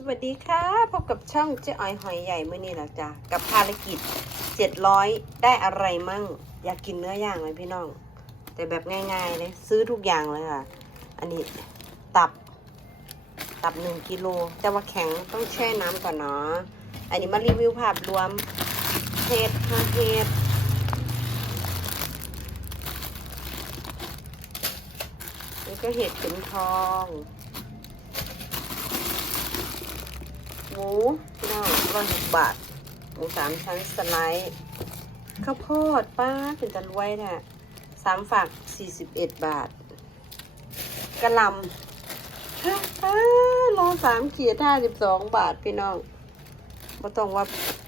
สวัสดีค่ะ พบกับช่องเจ๊อ้อยหอยใหญ่เมื่อนี้แหละจ้ะกับภารกิจ 700 ได้อะไรมั่ง อยากกินเนื้อย่างเลยพี่น้อง แต่แบบง่ายๆเลยซื้อทุกอย่างเลยค่ะ อันนี้ตับ ตับหนึ่งกิโล แต่ว่าแข็งต้องแช่น้ำก่อนเนาะอันนี้มารีวิวภาพรวมเห็ดห้าเห็ดนี่ก็เห็ดเข็มทอง หมูพี่น้องร้อยหกบาท หมูสามชั้นสไลด์ข้าวโพดป้าเป็นจันไว้น่ะสามฝักสี่สิบเอ็ดบาทกระลำฮะอ้าโลสามขีดห้าสิบสองบาทพี่น้องบ่ต้องว่า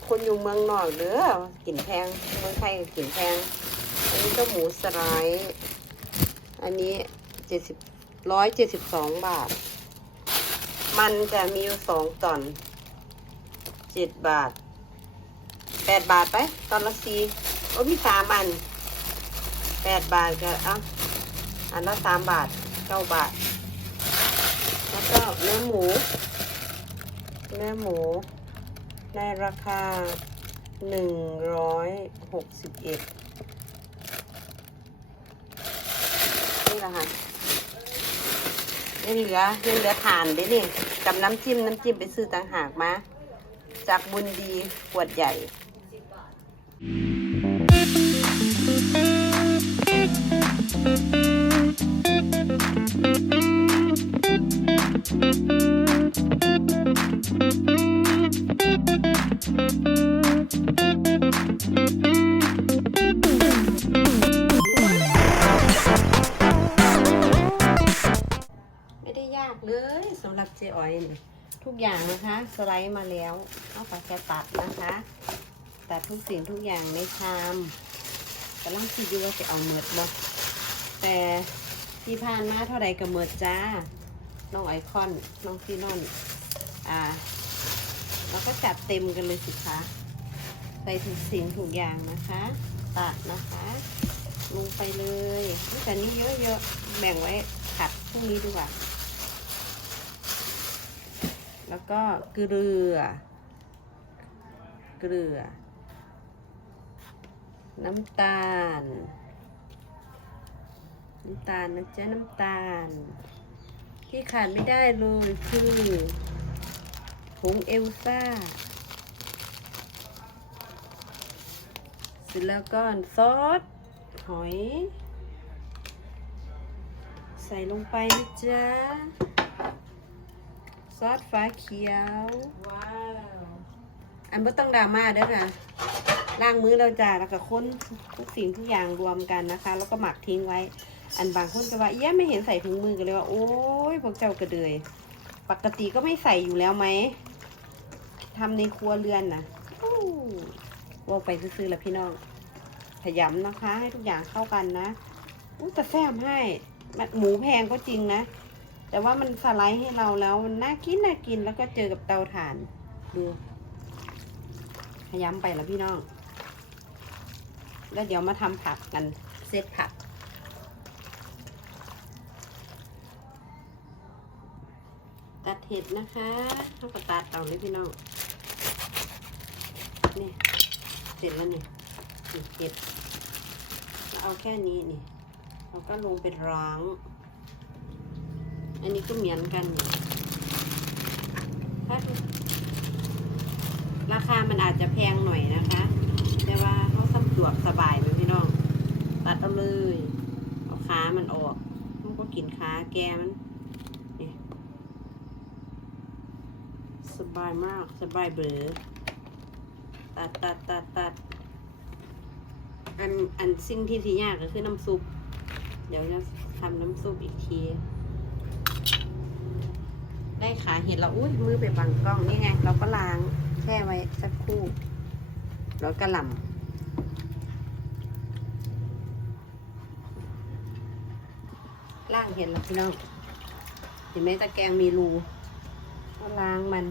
คนอยู่เมืองนอกเด้อกินแพงเมืองไทยก็กินแพง อันนี้ก็หมูสไลด์อันนี้เจ็ดสิบร้อยเจ็ดสิบสองบาท มันจะมีอยู่สองตอน เจ็ดบาทแปดบาทไป ตอนละสี่โอ้มีสามอันแปดบาทก็เอาอันละสามบาทเก้าบาท แล้วก็เนื้อหมู เนื้อหมู ในราคาหนึ่งร้อยหกสิบเอ็ดนี่แหละค่ะยังเหลือยังเหลือฐานเด้นี่กับน้ำจิ้ม น้ำจิ้มไปซื้อต่างหากมา จากบุญดีขวดใหญ่ไม่ได้ยากเลยสำหรับเจออยนี่ ทุกอย่างนะคะสไลด์มาแล้วเอาปากแค่ตัดนะคะ ตัดทุกสิ่งทุกอย่างในชามกำลังคิดอยู่ว่าจะเอาเมิดบ่แต่ที่ผ่านมาเท่าใดกับเมิดจ้า น้องไอคอน น้องซีนอน อ่า แล้วก็จัดเต็มกันเลยสิคะใส่ทุกสิ่งทุกอย่างนะคะ ตัดนะคะ ลงไปเลยแต่นี่เยอะๆแบ่งไว้ผัดพรุ่งนี้ดีกว่า แล้วก็เกลือ เกลือ น้ำตาล น้ำตาลนะจ๊ะน้ำตาล ที่ขาดไม่ได้เลยคือผงเอลซ่าเสร็จแล้วก็ซอสหอย ใส่ลงไปนะจ๊ะ ซอสฟ้าเขียว ว้าว อันไม่ต้องดราม่าเด้อค่ะล้างมือเราจ้าแล้วก็ค้นทุกสิ่งทุกอย่างรวมกันนะคะ แล้วก็หมักทิ้งไว้ อันบางคนก็ว่าเอี้ยไม่เห็นใส่ถุงมือกันเลยว่า โอ้ยพวกเจ้ากระเดยปกติก็ไม่ใส่อยู่แล้วไหมทำในครัวเรือนนะอู้ว่าไปซื้อๆแล้วพี่น้องขยำนะคะ ให้ทุกอย่างเข้ากันนะอู้แต่แซ่บให้มันหมูแพงก็จริงนะ แต่ว่ามันสไลด์ให้เราแล้วมันน่ากินน่ากินแล้วก็เจอกับเตาถ่าน ดูขยำไปแล้วพี่น้อง แล้วเดี๋ยวมาทำผักกันเซตผัก ตัดเห็ดนะคะเขาก็ตัดเอาเลยพี่น้อง นี่ เสร็จแล้วนี่ยเห็ดเอาแค่นี้นี่ เราก็ลงไปร้าง อันนี้ก็เหมือนกันถ้าราคามันอาจจะแพงหน่อยนะคะ แต่ว่าเขาสะดวกสบายไหมพี่น้อง ตัดเอาเลย เอาขามันออกมันก็กินขาแกมันนี่สบายมาก สบายเบอตัดตัดตัดตัดอัน อันสิ่งที่ที่ยากก็คือน้ำซุป เดี๋ยวจะทำน้ำซุปอีกที ขาเห็ดเราอุ้ยมือไปบังกล้องนี่ไง เราก็ล้างแช่ไว้สักครู่ แล้วก็หล่ำล่างเห็ดแล้วพี่น้องเห็นไหมตะแกรงมีรูก็ล้างมัน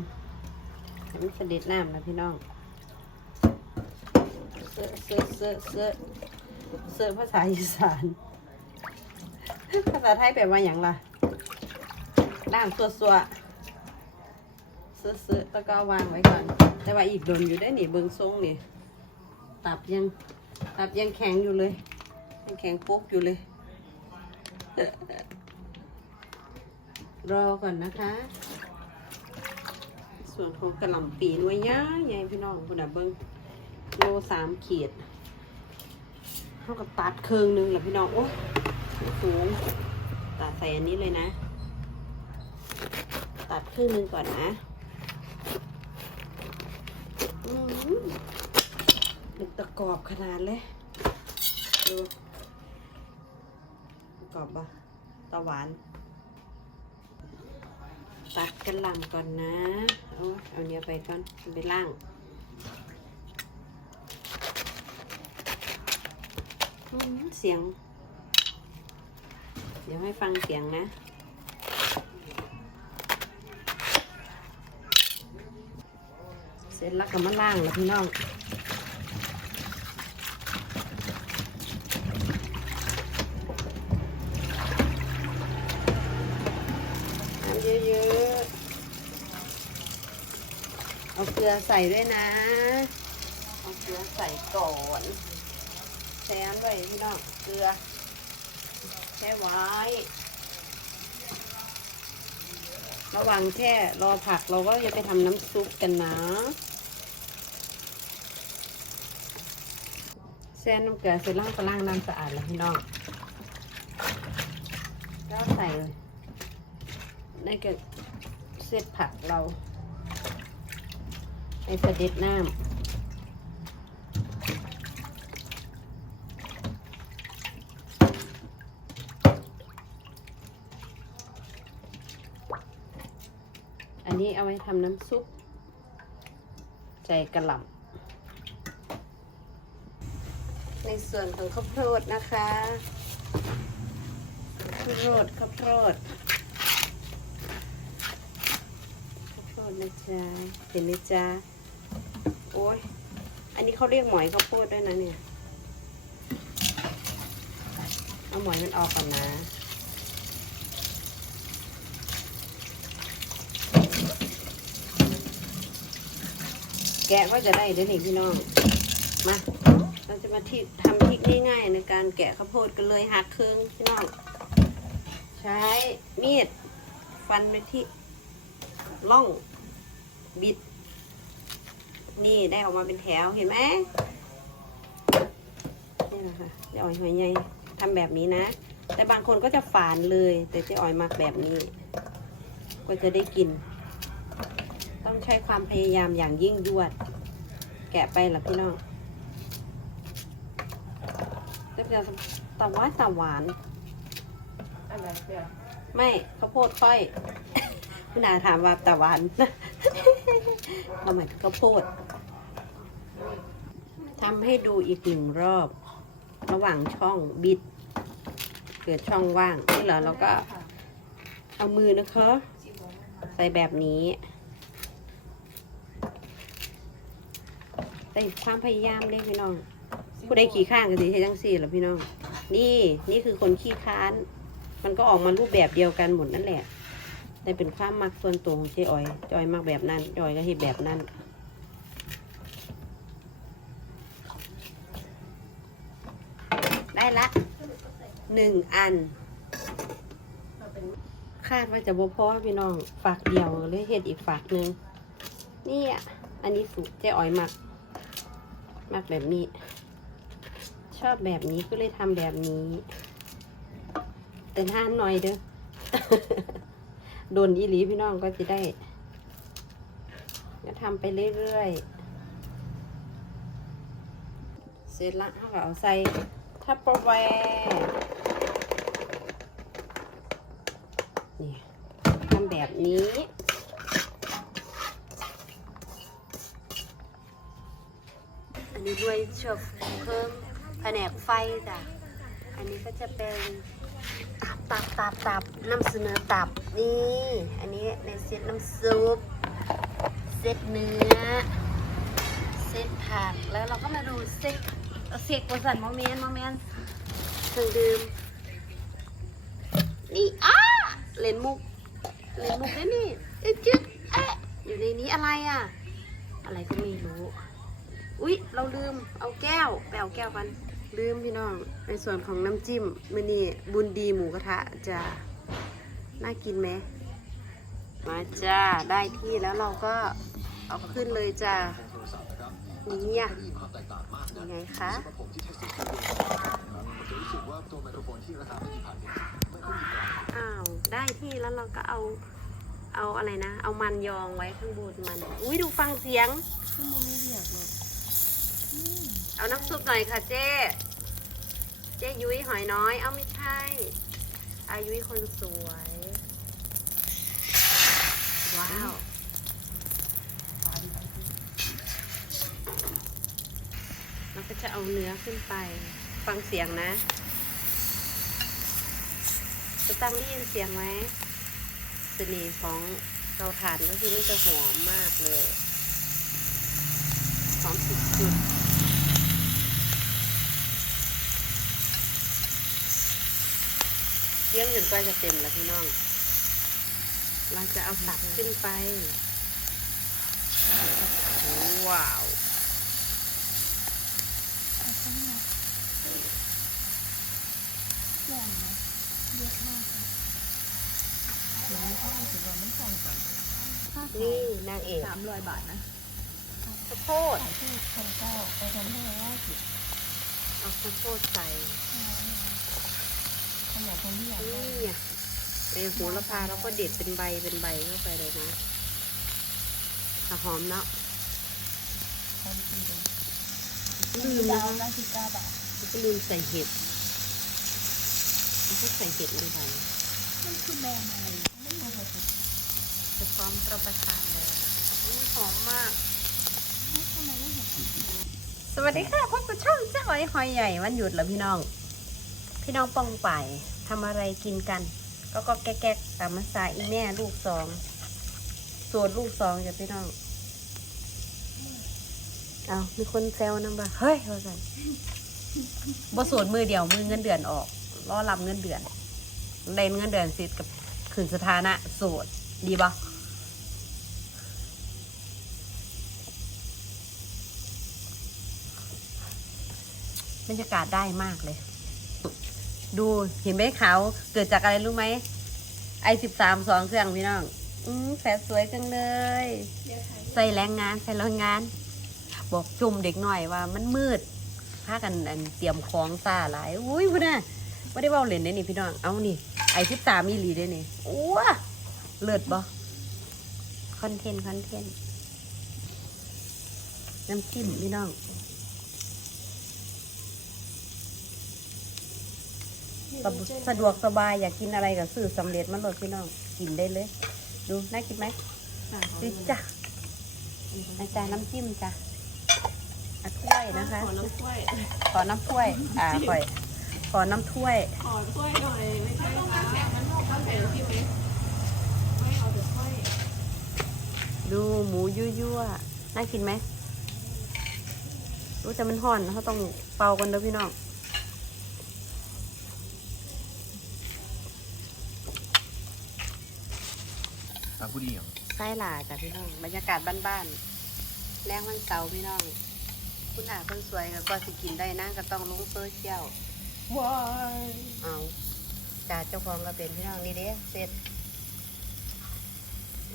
ให้มันเสด็จน้ำนะพี่น้องเสื้อเสื้อเสื้อเสื้อเสื้อภาษาอีสานภาษาไทยแปลว่าอย่างไรล่างสัว ซื้อๆแล้วก็เอาวางไว้ก่อน แต่ว่าอีกโดนอยู่ได้หนิเบิงทรงนี่ ตับยัง ตับยังแข็งอยู่เลยยังแข็งปุ๊กอยู่เลย รอก่อนนะคะ ส่วนของกระหล่ำปีน่วยย่าใหญ่พี่น้องคุณน่ะเบิงโลสามขีดเท่ากับตัดเครึ่งหนึงแหละพี่น้อง โอ้สูงตัดใส่อันนี้เลยนะ ตัดครึ่งหนึงก่อนนะอืมเป็น ตะกรอบขนาดเลยดูกรอบปะตะหวาน ตัดกระลำก่อนนะ เอาเอาเนี้ยไปก่อนเอาไปล่างเสียง เดี๋ยวให้ฟังเสียงนะเสร็จแล้วก็มาล่างแล้วพี่น้อง น้ำเย อะๆ เอาเกลือใส่ด้วยนะ เอาเกลือใส่ก่อนแช่ไว้พี่น้อง เกลือแช่ไว้ ระหว่างแช่รอผักเราก็จะไปทำน้ำซุปกันนะ แช่น้ำเกลือเสร็จแล้วก็ล้างน้ำสะอาดแล้วพี่น้องแล้วใส่เลย ในกรเสร็จผักเราให้เสด็จน้ำอันนี้เอาไว้ทำน้ำซุป ใจกระหล่ำในส่วนของข้าวโพดนะคะข้าวโพดข้าวโพด ข้าวโพด นะจ๊ะเห็นไหมจ๊ะโอ้ยอันนี้เขาเรียกหมอยข้าวโพดด้วยนะเนี่ย เอาหมอยมันออกก่อนนะแกะก็จะได้เดี๋ยวนี้พี่น้อง มา เราจะมาที่ทำพริกง่ายๆในการแกะข้าวโพดกันเลยหักครึ่งพี่น้อง ใช้มีดฟันไปที่ล่อง บิด นี่ได้ออกมาเป็นแถวเห็นไหมนี่แหละค่ะเจ๊อ๋อยหอยใหญ่ทำแบบนี้นะ แต่บางคนก็จะฝานเลย แต่เจ๊อ๋อยมักแบบนี้ก็จะได้กิน ต้องใช้ความพยายามอย่างยิ่งยวด แกะไปล่ะพี่น้องจะเป็นตะหวานตะหวานอะไรเดี๋ยวไม่ข้าวโพดค่อย คุณอาถามว่าตะวัน เราหมายถึงข้าวโพดทำให้ดูอีกหนึ่งรอบ ระหว่างช่องบิด เกิดช่องว่างนี่เหรอเราก็เอามือนะคะ ใส่แบบนี้ใส่ความพยายามเลยพี่น้อง ผู้ใดขี่ข้างกันสิให้จังสี่หรอพี่น้อง นี่นี่คือคนขี้ค้าน มันก็ออกมารูปแบบเดียวกันหมดนั่นแหละ แต่เป็นความมักส่วนตัวของเจ๊ออยจอยมักแบบนั้นจอยก็เห็นแบบนั้นได้ละหนึ่งอัน คาดว่าจะบ่พอพี่น้องฝากเดียวเลยเห็ดอีกฝากหนึ่งนี่อะอันนี้สุกเจ๊ออยมัก มักแบบนี้ ชอบแบบนี้ก็เลยทำแบบนี้ แต่นานหน่อยเด้อ โดนอีหลีพี่น้องก็จะได้ก็ทำไปเรื่อยๆ เสร็จละเขาก็เอาใส่ทัพเปอร์แวร์นี่ทำแบบนี้อันนี้ด้วยเชฟเพิ่มแผนกไฟจ้ะ อันนี้ก็จะเป็น ตับตับตับตับนำเสนอตับนี่ อันนี้ในเซตน้ำซุปเซตเนื้อเซตผักแล้วเราก็มาดูเซตเซกวสันโมเมนต์โมเมนเครื่องดื่มนี่อ้าเลนมุกเลนมุกได้นี่เอ๊ะจึ๊กเอ๊ะอยู่ในนี้อะไรอะ อะไรก็ไม่รู้ อุ๊ย เราลืมเอาแก้วไปเอาแก้วกัน ลืมพี่น้องในส่วนของน้ำจิ้มมือนี่บุญดีหมูกระทะจะน่ากินไหมมาจ้า ได้ที่แล้วเราก็เอาขึ้นเลยจ้านี่ยังไงคะอ้าว ได้ที่แล้วเราก็เอาเอาอะไรนะ เอามันยองไว้ข้างบนมัน อุ้ยดูฟังเสียง เอาน้ำซุปหน่อยค่ะเจ๊ เจ๊ยุ้ยหอยน้อย เอาไม่ใช่ อายุ้ยคนสวย ว้าว เราก็จะเอาเนื้อขึ้นไป ฟังเสียงนะ จะตั้งได้ยินเสียงไหมเสน่ห์ของเตาถ่านก็คือมันจะหอมมากเลยหอมสุดๆ ลี้ยงจนใกล้จะเต็มแล้วพี่น้อง เราจะเอาสับขึ้นไป ว้าวนี่นางเอกสามร้อยบาทนะข้าวโพดคนเก้าไปทำให้เราว่าสิเอาข้าวโพดใส่ ขนาดคนที่อยากได้นี่ไงในโหระพาแล้วก็เด็ดเป็นใบเป็นใบเข้าไปเลยนะอ่หอมเนาะทำที่เดิมลืมดานะวละสิบเก้าบาทแล้วก็ลืมใส่เห็ดแล้วก็ใส่เห็ดลงไปมันคือแบรนด์อะไรไม่รู้เลยจะพร้อมรับประทานเลยอืมหอมมาก ทำไมไม่เห็นสวัสดีค่ะพบกับช่องเจ้าไอ้หอยใหญ่วันหยุดแล้วพี่น้อง พี่น้องป้องป่ายทำอะไรกินกัน ก็ก็แก๊กๆตามภาษาอีแม่ลูกสองส่วนลูกสองจ้ะพี่น้องเอามีคนแซวนะบ่าเฮ้ยว่าสันบ่สวนมือเดียวมือเงินเดือนออกรอรับเงินเดือนเล่นเงินเดือนสิกับขืนสถานะโสดดีบ่บรรยากาศได้มากเลย ดูเห็นไหมขาวเกิดจากอะไรรู้ไหมไอสิบสามสองเครื่องพี่น้อง อืมแสสวยจังเลย ใส่แรงงานใส่แรงงาน บอกจุ่มเด็กหน่อยว่ามันมืดพากันอันเตรียมของซาหลายอุ้ยพุ่นน่ะไม่ได้เว่าเล่นได้นี่พี่น้องเอานี่ไอสิบสามมีหลีได้นี่อ้วเลิศบ่คอนเทนต์คอนเทนต์น้ำจิ้มพี่น้อง สะสะดวกสบายอยากกินอะไรก็ซื้อสำเร็จมาโหลดพี่น้องกินได้เลย ดูน่ากินไหมดิจ้ะอาจารย์น้ำจิ้มจ้ะอาถ้วยนะคะ ขอน้ำถ้วย ขอน้ำถ้วย อ่าค่อยขอน้ำถ้วย ขอถ้วยหน่อยไม่ใช่ค่ะมันต้องใส่ที่ไหมไม่เอาแต่ถ้วย ดูหมูยั่วๆน่ากินไหมรู้แต่มันห่อนเขาต้องเป่ากันเด้อพี่น้อง อะผู้ดีเหรอไส้หลาจ้ะพี่น้อง บรรยากาศบ้านๆแรงวันเสาร์พี่น้อง คุณอาคนสวยก็ก็สิกินได้นะก็ต้องลงโซเชียลว้ายเอาจ่าเจ้าของก็เป็นพี่น้องนี่เด้เสร็จ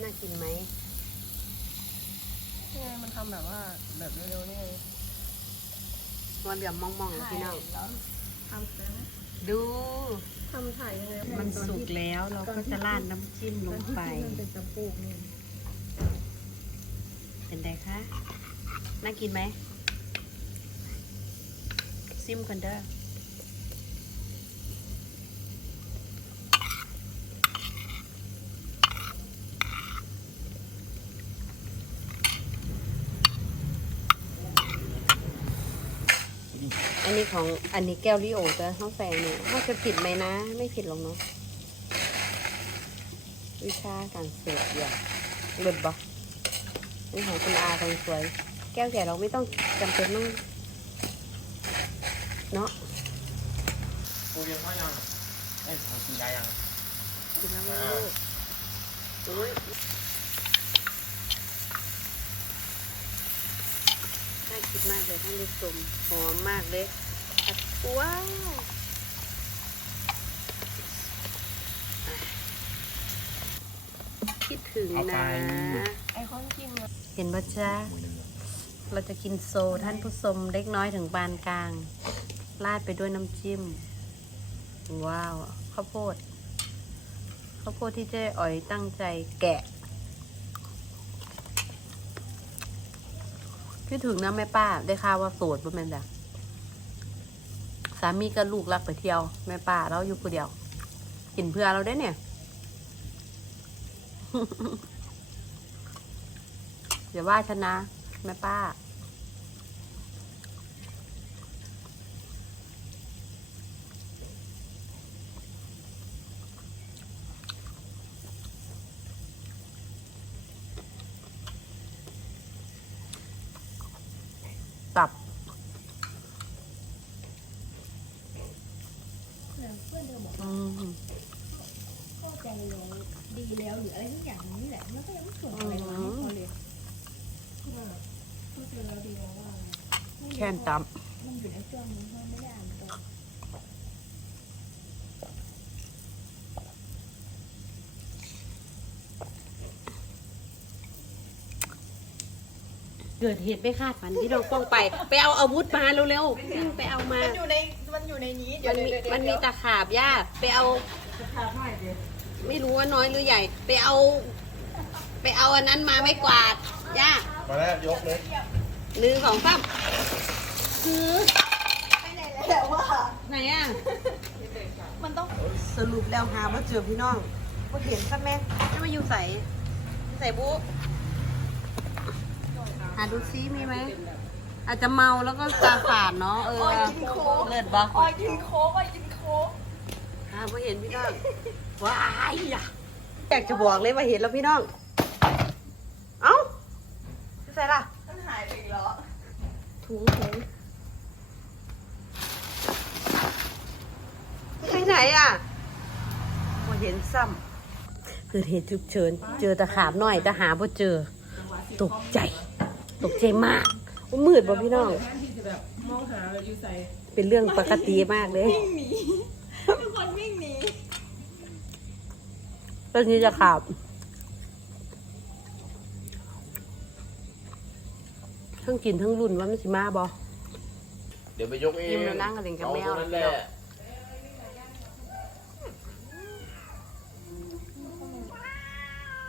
น่ากินไหมนี่ไงมันทำแบบว่าแบบเร็วๆนี่ไงว่าเหลือมมองๆแล้วพี่น้องแล้วทำเสร็จดู ทำถ่ายยังไงมันสุกแล้วเราก็จะราดน้ำจิ้มลงไป มันเป็นตะปูนี่เป็นไงคะ น่ากินไหม ซิมกันเด้อ อันนี้ของอันนี้แก้วลิโอจะต้องใส่เนี่ยว่าจะผิดไหมนะ ไม่ผิดหรอกเนาะวิชาการเสิร์ฟอย่างเลิศบ่นี่ของคุณอาคนสวย แก้วใหญ่เราไม่ต้องจำเป็นต้องเนาะกูยังว่ายังเอ้ยของกินได้ยังกินแล้วลูกอุ้ย ดมากเลยท่านผู้ชมหอมมากเลยอัดว้าวอะคิดถึงนะไอคอนกินนะเห็นบ่จ้าเราจะกินโซท่านผู้ชมเล็กน้อยถึงปานกลาง ราดไปด้วยน้ำจิ้ม ว้าว ข้าวโพด ข้าวโพดที่เจ๊อ๋อยตั้งใจแกะ คิดถึงนะแม่ป้า ได้ข่าวว่าโสดบ่แม่นจ้ะสามีกับลูกรักไปเที่ยว แม่ป้าเราอยู่คนเดียว กินเพื่อเราได้เนี่ย อย่าว่าฉันนะ แม่ป้า ตับ เพื่อนเธอบอก อืม เข้าใจแล้วดีแล้วหรืออะไรทุกอย่างนี่แหละมันก็ยังไม่ส่งอะไรมาให้เขาเลยว่าเข้าใจแล้วดีแล้วว่า แค่นตับมันอยู่ในเครื่องมันไม่ได้อ่านตัวเกิดเหตุไม่คาดฝันที่เราป้องไป ไปเอาอาวุธมาเร็วๆวิ่งไปเอามา มันอยู่ในมันอยู่ในนี้เดี๋ยมัวนมีเดี๋ยวเดี๋ยวมันมีตะขาบย่าไปเอาไม่รู้ว่าน้อยหรือใหญ่ ไปเอา ไปเอาอันนั้นมาไม่กวาดย่ามาแล้วยกเลยหนึ่งสองสาม คือแต่ว่า ไหนอะ มันต้องสรุปแล้วหาว่าเจอพี่น้องว่าเห็นครับแม่จะมาอยู่ใส่ใส่บุ๊หาดูซิมีไหม อาจจะเมาแล้วก็ตาฝาดเนาะเออออยกินโค้กเลิศบ่ออยกินโค้กออยกินโค้กหาว่าเห็นพี่น้องว้ายอะอยากจะบอกเลยว่าเห็นแล้วพี่น้อง เอ้าใส่ล่ะมันหายไปอีกแล้วถุงถุงไปไหนอะพอเห็น ซ้ำเกิดเหตุฉุกเฉิน เจอตะขาบหน่อยแต่หาบ่เจอ ตกใจ ตกใจมากว่ามืดบ่พี่น้องแทนที่จะแบบมองหาเราอยู่ใส่เป็นเรื่องปกติมากเลยวิ่งหนีทุกคนวิ่งหนีตอนนี้จะขาบทั้งกินทั้งรุ่นว่ามันสิมาบ่เดี๋ยวไปยกเองยิ้มแล้วนั่งกับเล่นกับแมวเอาตรงนั้นแหละ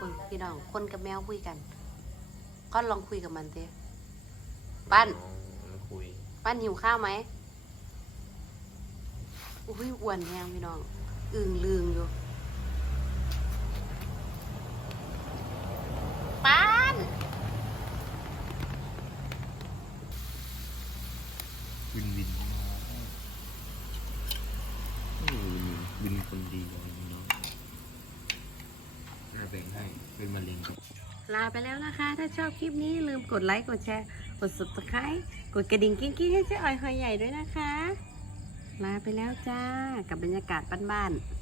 คุณ พี่น้อง คนกับแมวคุยกันก็ลองคุยกับมันสิปั้นมันคุยปั้นหิวข้าวไหมอุ้ยอ้วนแฮงพี่น้อง อึ่งลืงอยู่ ปั้น วินวินวินวินคนดีอะไรเนาะแบ่งให้เป็นมะเร็ง ลาไปแล้วนะคะ ถ้าชอบคลิปนี้ลืมกดไลค์กดแชร์กด subscribe กดกระดิ่งกิ้งกิ้งให้เจ๊ออยหอยใหญ่ด้วยนะคะ ลาไปแล้วจ้ากับบรรยากาศบ้านๆ